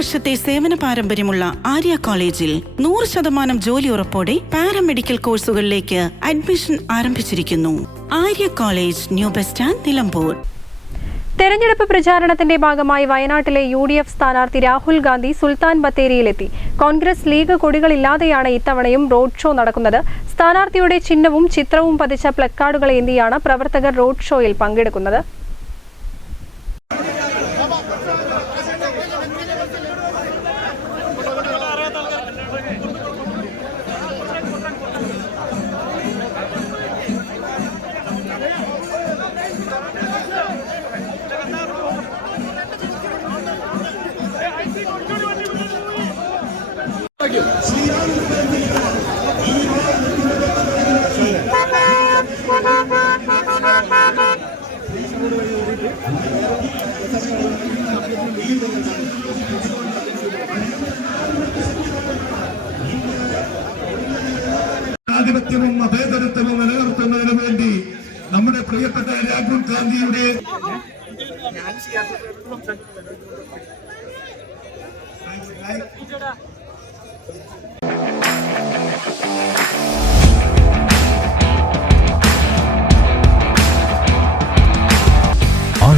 വർഷത്തെ സേവന പാരമ്പര്യമുള്ള ആര്യ കോളേജിൽ നൂറ് ശതമാനം ജോലി ഉറപ്പോടെ പാരാമെഡിക്കൽ കോഴ്സുകളിലേക്ക് അഡ്മിഷൻ ആരംഭിച്ചിരിക്കുന്നു. Arya college new bus stand Nilambur. തെരഞ്ഞെടുപ്പ് പ്രചാരണത്തിന്റെ ഭാഗമായി വയനാട്ടിലെ യു ഡി എഫ് സ്ഥാനാർത്ഥി രാഹുൽ ഗാന്ധി സുൽത്താൻ ബത്തേരിയിലെത്തി. കോൺഗ്രസ് ലീഗ് കൊടികളില്ലാതെയാണ് ഇത്തവണയും റോഡ് ഷോ നടക്കുന്നത്. സ്ഥാനാർത്ഥിയുടെ ചിഹ്നവും ചിത്രവും പതിച്ച പ്ലക്കാർഡുകൾ ഏന്തിയാണ് പ്രവർത്തകർ റോഡ് ഷോയിൽ പങ്കെടുക്കുന്നത്? ജനാധിപത്യവും മതേതരത്വവും നിലനിർത്തുന്നതിന് വേണ്ടി നമ്മുടെ പ്രിയപ്പെട്ട രാഹുൽ ഗാന്ധിയുടെ